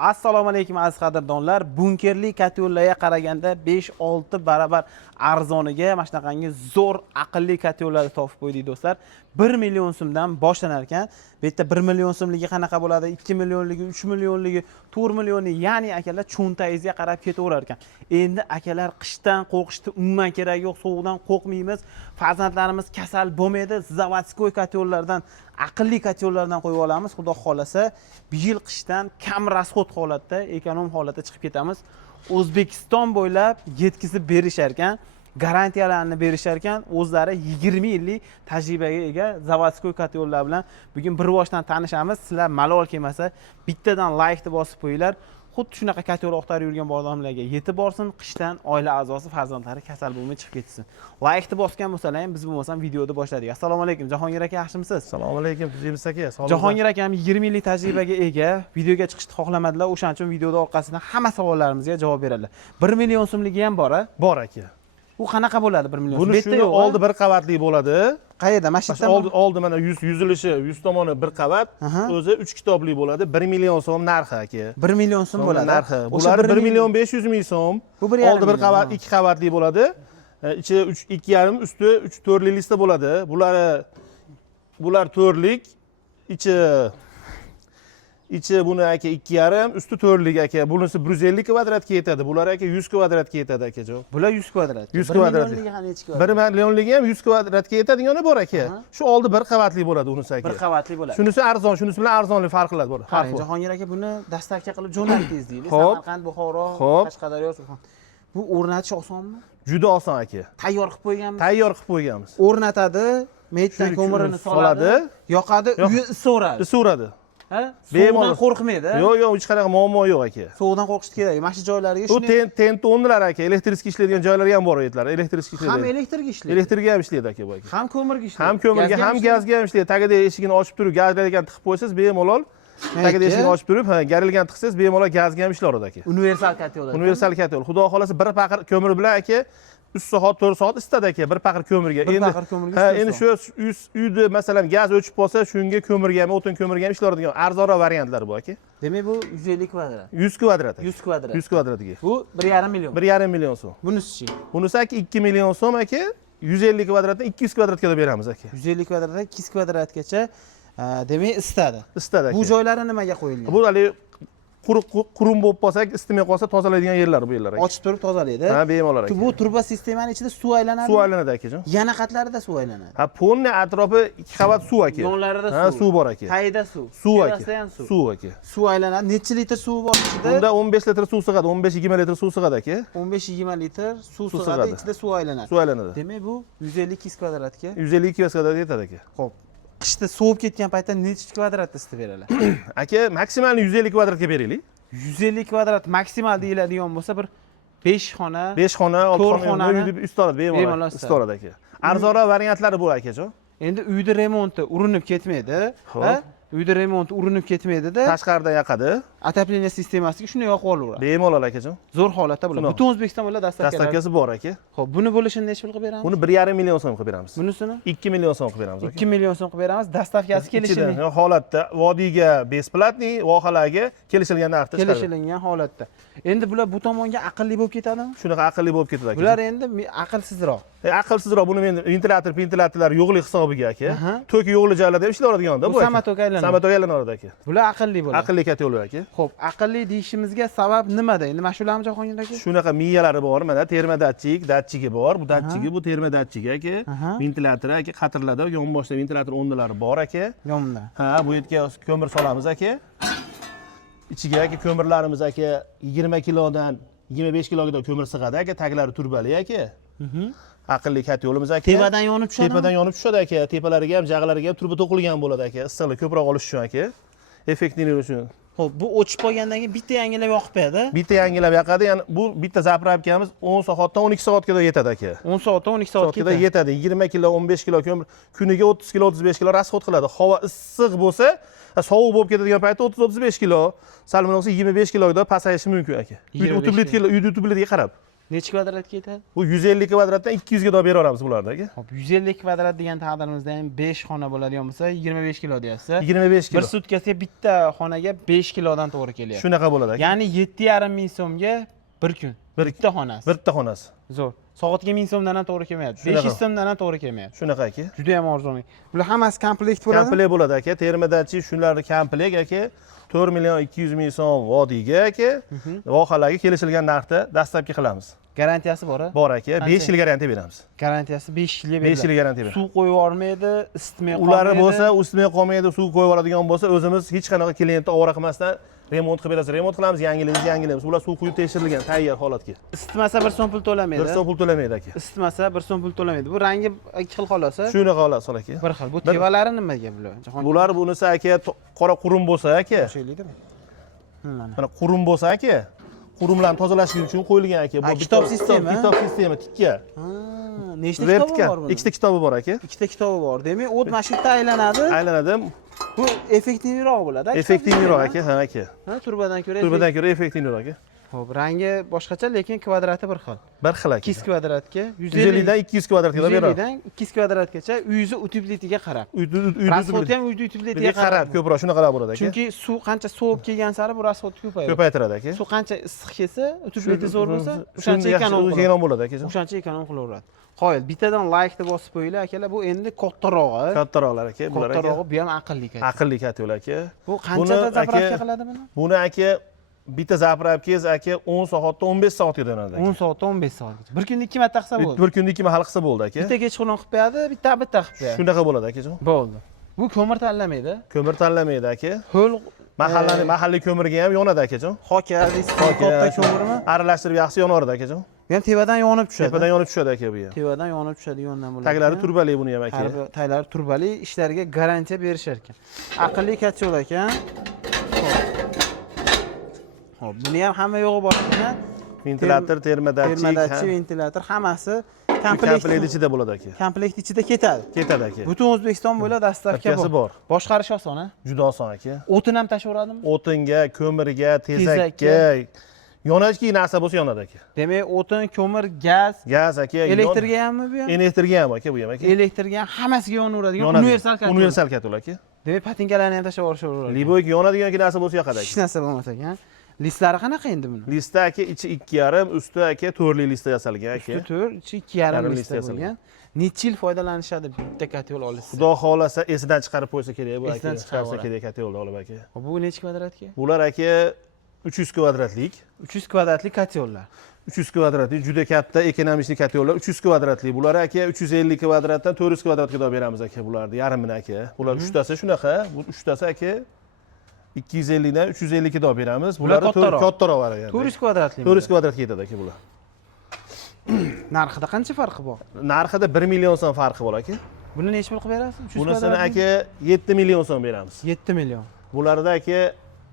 Assalomu alaykum aziz qadrdonlar. Bunkerli kotyollarga qaraganda 5-6 barobar arzoniga mana shunaqangi zo'r aqlli kotyollarni topib qo'ydik do'stlar. 1 million so'mdan boshlanar ekan. Bu yerda 1 million so'mligi qanaqa bo'ladi? 2 millionligi, 3 millionligi, 4 millionni, ya'ni akalar cho'ntagingizga qarab ketaverar ekan. Endi akalar qishdan qo'rqishni umuman kerak yo'q, sovuqdan qo'rqmaymiz. Farzandlarimiz kasal bo'lmaydi. Zavodskoy kotyollardan, aqlli kotyollardan qo'yib olamiz. Xudo xolasa, bir yil qishdan kam rasxod holatda, ekonom holatda chiqib ketamiz. O'zbekiston bo'ylab yetkazib berishar ekan, garantiyalarni berishar ekan. O'zlari 20 yillik tajribaga ega zavodskoy kotyollar bilan bugun bir boshdan tanishamiz. Sizlar malol kelmasa, bittadan laykni bosib qo'yinglar. Xuddi shunaqa kotyol oqtarib yurgan odamlarga yetib borsin, qishdan oila a'zosi farzandlari kasal bo'lmay chiqib ketsin. Laykni bosgan bo'lsalar ham, biz bo'lmasam videoni boshladik. Assalomu alaykum, Jahongir aka, yaxshimisiz? Assalomu alaykum, Fizimiz aka. Jahongir akam 20 yillik tajribaga ega, videoga chiqishni xohlamadilar. O'shaning uchun videoda orqasidan hamma savollarimizga javob beradilar. 1 million so'mligi ham bor-a? Bor aka. U qanaqa bo'ladi 1 million? Buni shuni oldi bir qavatli bo'ladi. Qayerda? Mana shu yerda. Oldi mana yuzilishi, 100 tomoni bir qavat, o'zi 3 kitobli bo'ladi. 1 million so'm narxi aka. 1 million so'm bo'ladi. Narxi. Bular 1 million 500 ming so'm. Oldi bir qavat, 2 qavatli bo'ladi. Ichi 2,5, usti 3-4 lista bo'ladi. Bular 4lik, ichi buni aka 2,5, usti 4lik aka. Bunisi 150 kvadratga yetadi. Bular aka 100 kvadratga yetadi akajon. Bular 100 kvadrat. 100 kvadrat. 1 millionligi ham 100 kvadratga yetadigani bor aka. Shu oldi bir qavatli bo'ladi unisi aka. Bir qavatli bo'ladi. Shunisi arzon, shunisi bilan arzonlik farqlar bor. Qarang, Jahongir aka buni dastavka qilib jo'natdingiz deylik. Samarqand, Buxoro, Qashqadaryo, Surxon. Bu o'rnatish osonmi? Juda oson aka. Tayyor qilib qo'yganmiz. Tayyor qilib qo'yganmiz. O'rnatadi, metdan ko'mirini soladi, yoqadi, uyi issiveradi. Issiveradi. Ha? Sovuqdan qo'rqmaydi. Yo'q, hech qanaqa muammo yo'q aka. Sovuqdan qo'rqish kerak. Mana shu joylariga shuni tentonlar aka, elektrikli ishlaydigan joylari ham bor aytlar. Elektrikli ishlaydi. Ham elektrga ishlaydi. Elektrga ham ishlaydi aka bu aka. Ham ko'mirga ishlaydi. Ham ko'mirga, ham gazga ham ishlaydi. Tagida eshigini ochib turib, gazlarga tiqib qo'ysangiz bemalol. Tagida eshigini ochib turib, garilgan tiqsangiz bemalol gazga ham ishlaydi aka. Universal kotyol. Universal kotyol. Xudo xolasa bir paqir ko'mir bilan aka 3 soat, 4 soat isitadi aka, bir paqir ko'mirga. Endi shu uyda masalan gaz o'chib qolsa, shunga ko'mirga ham, o'tin ko'mirga ham ishlaydigan arzonroq variantlar bu aka. Demak bu 150 kvadrat. 100 kvadrat. 100 kvadrat. 100 kvadratiga. Bu 1,5 million. 1,5 million so'm. Bunisi-chi? Bunisi aka 2 million so'm aka. 150 kvadratdan 200 kvadratga da beramiz aka. 150 kvadratdan 200 kvadratgacha demak isitadi. Isitadi aka. Bu joylari nimaga qo'yilgan? Bu hali qurum bo'lib qolsa, isitmay qolsa tozalaydigan yerlar bu yerlar aka. Ochib turib tozalaydi. Ha, bemalol aka. Bu turba sistemani ichida suv aylanadi. Suv aylanadi akajon. Yana qatlarida suv aylanadi. Ha, polni atrofi 2 qavat suv aka. Yonlarida suv. Ha, suv bor aka. Tagida suv. Suv aka. Suv aka. Suv aylanadi. Necha litr suv bor ichida? Unda 15 litr suv sig'adi, 15-20 litr suv sig'adi aka. 15-20 litr suv sig'adi, ichida suv aylanadi. Suv aylanadi. Demak bu 150 kvadratga. 150 kvadratga yetadi aka. Xo'p. Qishda sovib ketgan paytda necha kvadratda isitib beradi? Aka, maksimalni 150 kvadratga beraylik. 150 kvadrat maksimal deyiladigan bo'lsa bir 5 xona, 5 xona, 6 xona istoradi, bemalol istoradi aka. Arzonroq variantlari bor akajon. Endi uyda remonti urinib ketmaydi, ha? Uyda remonti urinib ketmaydi-da. Tashqaridan yoqadi. Отопление sistemasiga shuni yoqib olaveradi. Bemalol akajon. Zo'r holatda bo'ladi. Butun O'zbekiston bo'ylab dastavkasi bor aka. Xo'p, buni bo'lishini necha pul qilib beramiz? Buni 1,5 million so'm qilib beramiz. Bunisini 2 million so'm qilib beramiz aka. 2 million so'm qilib beramiz. Dastavkasi kelishini holatda vodiyga besplatniy, vohalarga kelishilgan narxda chiqadi. Kelishilgan holatda. Endi bular bu tomonga aqlli bo'lib ketadimi? Shunaqa aqlli bo'lib ketadi aka. Bular endi aqlsizroq. Aqlsizroq, buni men ventilyatorlar yo'qlik hisobiga aka. Tok yo'qli joylarda ham ishlaydigan-da bu. Samatok aylanadi. Samatok aylanadi aka. Bular aqlli bo'ladi. Aqlli kotyollar aka. Xo'p, aqlli deyishimizga sabab nimada? Endi mana shularmi Jahongir aka? Shunaqa miyalari bor, mana terma datchigi bor. Bu datchigi, bu terma datchigi aka. Ventilyator aka, qatirlarda yonboshda ventilyator o'rnalari bor aka. Yonda. Ha, bu yerga ko'mir solamiz aka. Ichiga aka ko'mirlarimiz aka 20 kilodan 25 kilogacha ko'mir sig'adi aka, taglari turbali aka. Aqlli kotyolimiz aka. Tepadan yonib tushadi. Tepadan yonib tushadi aka. Tepalariga ham, jag'lariga ham turba to'qilgan bo'ladi aka. Issiqlik ko'proq olish uchun aka. Effektini uchun. Xo'p, bu o'chib qolgandan keyin bitta yangilab yoqib qo'yadi. Bitta yangilab yoqadi. Ya'ni bu bitta zapravkamiz 10 soatdan 12 soatgacha yetadi aka. 10 soatdan 12 soatgacha yetadi. 20 kilo, 15 kilo ko'mir kuniga 30 kilo, 35 kilo rasxod qiladi. Havo issiq bo'lsa, sovuq bo'lib ketadigan paytda 30-35 kilo, salmoq bo'lsa 25 kiloga pasayishi mumkin aka. Uyda utilitga qarab. Necha kvadratga yetadi? Bu 150 kvadratdan 200 ga bera olamiz bularni aka. Hop, 150 kvadrat degan taqdirimizda ham 5 xona bo'ladigan bo'lsa, 25 kilo deyapsiz. 25 kilo. Bir sutkasiga bitta xonaga 5 kilodan to'g'ri kelyapti. Shunaqa bo'ladi aka. Ya'ni 7,5 ming so'mga bir kun. Bitta xonasi. Bitta xonasi. Zo'r. Soatga 1000 so'mdan ham to'g'ri kelmayapti. 500 so'mdan ham to'g'ri kelmayapti. Shunaqa aka. Juda ham arzon. Bular hammasi komplekt bo'ladi. Komplekt bo'ladi aka. Termidachi shularni komplekt aka. 4 million 200 ming so'm vodiyga aka. Vohalarga kelishilgan narxda dastlabki qilamiz. Garantiyasi bor-a? Bor aka. 5 yil garantiya beramiz. Garantiyasi 5 yilga beriladi. 5 yil garantiya beramiz. Suv qo'yib yubormaydi, isitmay qolmaydi. Ular bo'lsa, isitmay qolmaydi, suv qo'yib yuboradigan bo'lsa, o'zimiz hech qanaqa klientni ovora qilmasdan remont qilib berasiz. Remont qilamiz, yangilaymiz. Ular suv quyib tekshirilgan, tayyor holatga. Isitmasa 1 so'm pul to'lamaydi. 1 so'm pul to'lamaydi aka. Isitmasa 1 so'm pul to'lamaydi. Bu rangi ikki xil xolasa. Shunaqa holat sol aka. Bir xil. Bu tevalari nimaga bular? Bular bunisi aka qora qurum bo'lsa aka. O'shaydimi? Mana qurum bo'lsa aka, qurumlarni tozalash uchun qo'yilgan aka. Bu kitob sistema. Kitob sistema tikka. Nechta kitobi bor buni? Ikkita kitobi bor aka. Ikkita kitobi bor. Demak, o't mana shu yerda aylanadi. Aylanadi. Bu effektivroq bo'ladi. Effektivroq aka, ha aka. Ha, turbadan ko'ra. Turbadan ko'ra effektivroq aka. Xo'p, rangi boshqacha, lekin kvadrati bir xil. Bir xil aka. 200 kvadratga 150 dan 200 kvadratga beradi. 150 dan 200 kvadratgacha uyingiz utyublitiga qarab. Rasxodga ham uyni utyublitiga qarab ko'proq shunaqa bo'ladi aka. Chunki suv qancha sovib kelgan sari bu rasxod ko'payadi. Ko'paytiradi aka. Suv qancha issiq kelsa, utyobliti zo'r bo'lsa, o'shancha ekonom bo'ladi aka. O'shancha ekonom qilaveradi. Qoyil, bittadan like-ni bosib qo'yinglar akalar. Bu endi kattarog'i. Kattaroqlar aka, bular aka. Kattarog'i bu ham aqlli aka. Aqlli katyo'l aka. Bu qanchada zapravka qiladi buni? Buni aka bitta zapravkangiz aka 10 soatda 15 soatga yonadi aka. 10 soatda 15 soatgacha. Bir kunda 2 marta qilsa bo'ldi. Bir kunda 2 mahal qilsa bo'ldi aka. Bitta kechqurun qilib qo'yadi, bitta qilib qo'yadi. Shunaqa bo'ladi akajon. Bo'ldi. Bu ko'mir tanlamaydi. Ko'mir tanlamaydi aka. Ho'l mahalliy ko'mirga ham yonadi akajon. Hoka, katta ko'mirmi? Aralashtirib yaxshi yonaveradi akajon. Bu ham tevadan yonib tushadi. Tepadan yonib tushadi aka bu ham. Tevadan yonib tushadi yondan bo'ladi. Taglari turbali buni ham aka. Taglari turbali, ishlariga garantiya berishar ekan. Aqlli katyol ekan. Xo'p, buni ham hamma yo'g'i bor ekan. Ventilator, termodatchik, ventilator hammasi komplekt ichida bo'ladi aka. Komplekt ichida ketadi. Ketadi aka. Butun O'zbekiston bo'ylab dastavka bor. Boshqarish oson-a? Juda oson aka. O'tin ham tashaveradimi? O'tinga, ko'mirga, tezakka, yonadigan narsa bo'lsa yonadi aka. Demak, o'tin, ko'mir, gaz aka, elektrga hammi bu ham? Elektrga ham aka, bu ham aka. Elektrga ham hammasiga yonaveradigan universal katyol. Universal katyol aka. Demak, patinkalarni ham tashlab yuborishaveradi. Liboyga yonadigan narsa bo'lsa yoqadi aka. Hech narsa bo'lmas ekan. Listlari qanaqa endi buni? Lista aka ichi 2,5, usti aka 4li lista yasalgan aka. Usti 4, ichi 2,5 lista bo'lgan. Necha yil foydalanishadi bitta katyol olsa? Xudo xolasa esidan chiqarib qo'ysa kerak bu aka. Esidan chiqarsa kerak katyolni olib aka. Bu necha kvadratga? Bular aka 300 kvadratlik. 300 kvadratlik katyollar. 300 kvadratlik juda katta ekonomik katyollar 300 kvadratlik. Bular aka 350 kvadratdan 400 kvadratga olib beramiz aka bularni, yarmini aka. Bular 3tasi shunaqa, bu 3tasi aka 250 dan 350 ga olib beramiz. Bular kattaroq bor ekan. 400 kvadratlik. 400 kvadratga yetadi aka bular. Narxida qancha farqi bor? Narxida 1 million so'm farqi bor aka. Buni necha pul qilib berasiz? 300 Bunisini aka 7 million so'm beramiz. 7 million. Bularda aka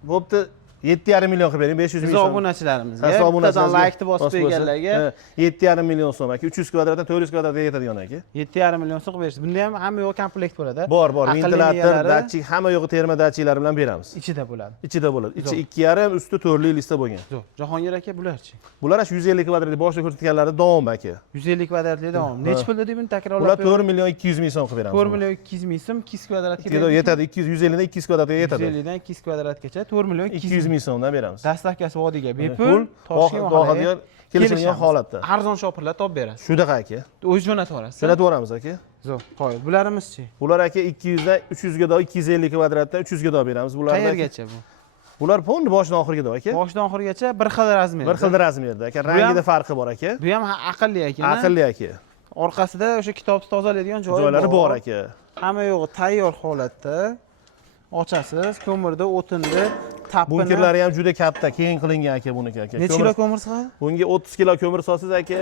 bo'pti 7,5 million qilib bering, 500 ming so'm. Obunachilarimizga, bittadan like-ni bosib qo'yganlarga 7,5 million so'm aka, 300 kvadratdan 400 kvadratga yetadigan aka. 7,5 million so'm qilib berasiz. Bunda ham hamma yo'q komplekt bo'ladi. Bor, ventilator, datchik, hamma yo'g'i termodatchiklari bilan beramiz. Ichida bo'ladi. Ichida bo'ladi. Ichi 2,5, usti 4li lista bo'lgan. Zo'r. Jahongir aka, bularchi? Bular 150 kvadratlik boshida ko'rsatganlari davom aka. 150 kvadratlik davom. Necha pul dedi buni takrorlab? Bular 4 million 200 ming so'm qilib beramiz. 4 million 200 ming so'm 200 kvadratga yetadi. 150 dan 200 kvadratga yetadi. 150 dan 200 kvadratgacha 4 million 200 ming so'mdan beramiz. Dastavkasi vodiyga bepul, Toshkent kelishilgan holatda. Arzon shopirlar topib berasiz. Shunaqa aka. O'zingiz jo'natib yuborasiz. Jo'natib yuboramiz aka. Zo'r. Qo'yib. Bularimiz-chi? Bular aka 200 dan 300 ga 250 kvadratdan 300 ga beramiz. Bular qayergacha bu? Bular polni boshidan oxiriga aka. Boshidan oxirigacha bir xil razmerda. Bir xil razmerda aka. Rangida farqi bor aka. Bu ham aqlli ekan. Aqlli aka. Orqasida o'sha kitobni tozalaydigan joylari bor aka. Hamma yo'g'i tayyor holatda. Ochasiz, ko'mirda, o'tinda, tappini. Bunkerlari ham juda katta, keng qilingan aka buniki aka. Necha kilo ko'mir sig'adi? Bunga 30 kilo ko'mir solsangiz aka,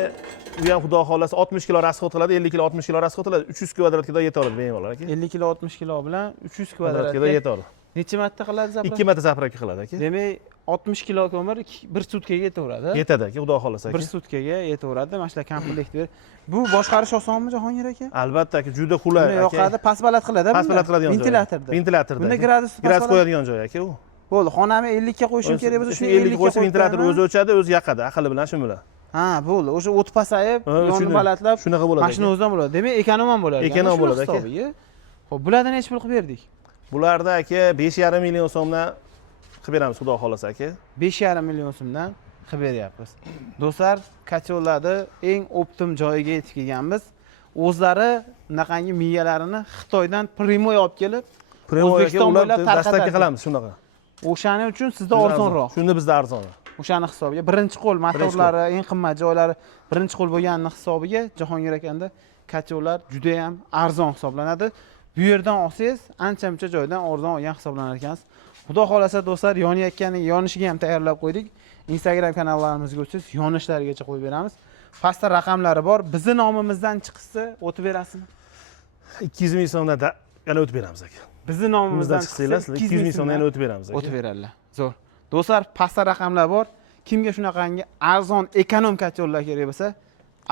u ham xudo xolasa 60 kilo rasxod qiladi, 50 kilo 60 kilo rasxod qiladi. 300 kvadratga yetadi bemalol aka. 50 kilo 60 kilo bilan 300 kvadratga yetadi. Necha marta qiladi zapravka? 2 marta zapravka qiladi aka. Demak, 60 kilo ko'mir 1 sutkaga yetaveradi. Yetadi aka, xudo xolasa aka. 1 sutkaga yetaveradi. Mana shular komplekt ber. Bu boshqarish osonmi Jahongir aka? Albatta aka, juda qulay aka. Yoqadi, past-baland qiladi. Past-baland qiladigan joy. Ventilatorda. Ventilatorda. Bunda gradus qo'yadigan joy aka u. Bo'ldi, xonamni 50 ga qo'yishim kerak bo'lsa, shu 50 ga qo'ysa ventilator o'zi o'chadi, o'zi yoqadi, aqli bilan shu bilan. Ha, bo'ldi. O'sha o't pasayib, yonni balandlab, shunaqa bo'ladi. mashina o'zidan bo'ladi. Demak, ekonom ham bo'ladi. Ekonom bo'ladi aka. Xo'p, bulardan necha pul qilib berdik? Bularda aka 5,5 million so'mdan qilib beramiz, xudo xolasa aka. 5,5 million so'mdan qilib beryapmiz. Do'stlar, katyollarni eng optim joyiga yetib kelganmiz. O'zlari bunaqangi miyalarini Xitoydan primoy olib kelib, O'zbekiston bo'ylab dastavka qilamiz shunaqa. O'shaning uchun sizda arzonroq. Shunda bizda arzonroq. O'shani hisobiga birinchi qo'l motorlari, eng qimmat joylari birinchi qo'l bo'lganini hisobiga Jahongir akanda katyollar juda ham arzon hisoblanadi. Bu yerdan olsangiz, ancha-muncha joydan arzon olgan hisoblanar ekansiz. Xudo xolasa do'stlar, yonayotganing yonishiga ham tayyorlab qo'ydik. Instagram kanallarimizga o'tsangiz, yonishlarigacha qo'yib beramiz. Pastda raqamlari bor. Bizning nomimizdan chiqsa, o'tib berasizmi? 200 ming so'mdan yana o'tib beramiz aka. Bizning nomimizdan chiqsanglar, 200 ming so'mdan yana o'tib beramiz aka. O'tib beradilar. Zo'r. Do'stlar, pastda raqamlar bor. Kimga shunaqangi arzon ekonom katyollar kerak bo'lsa,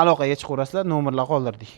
aloqaga chiqaverasizlar, nomerlar qoldirdik.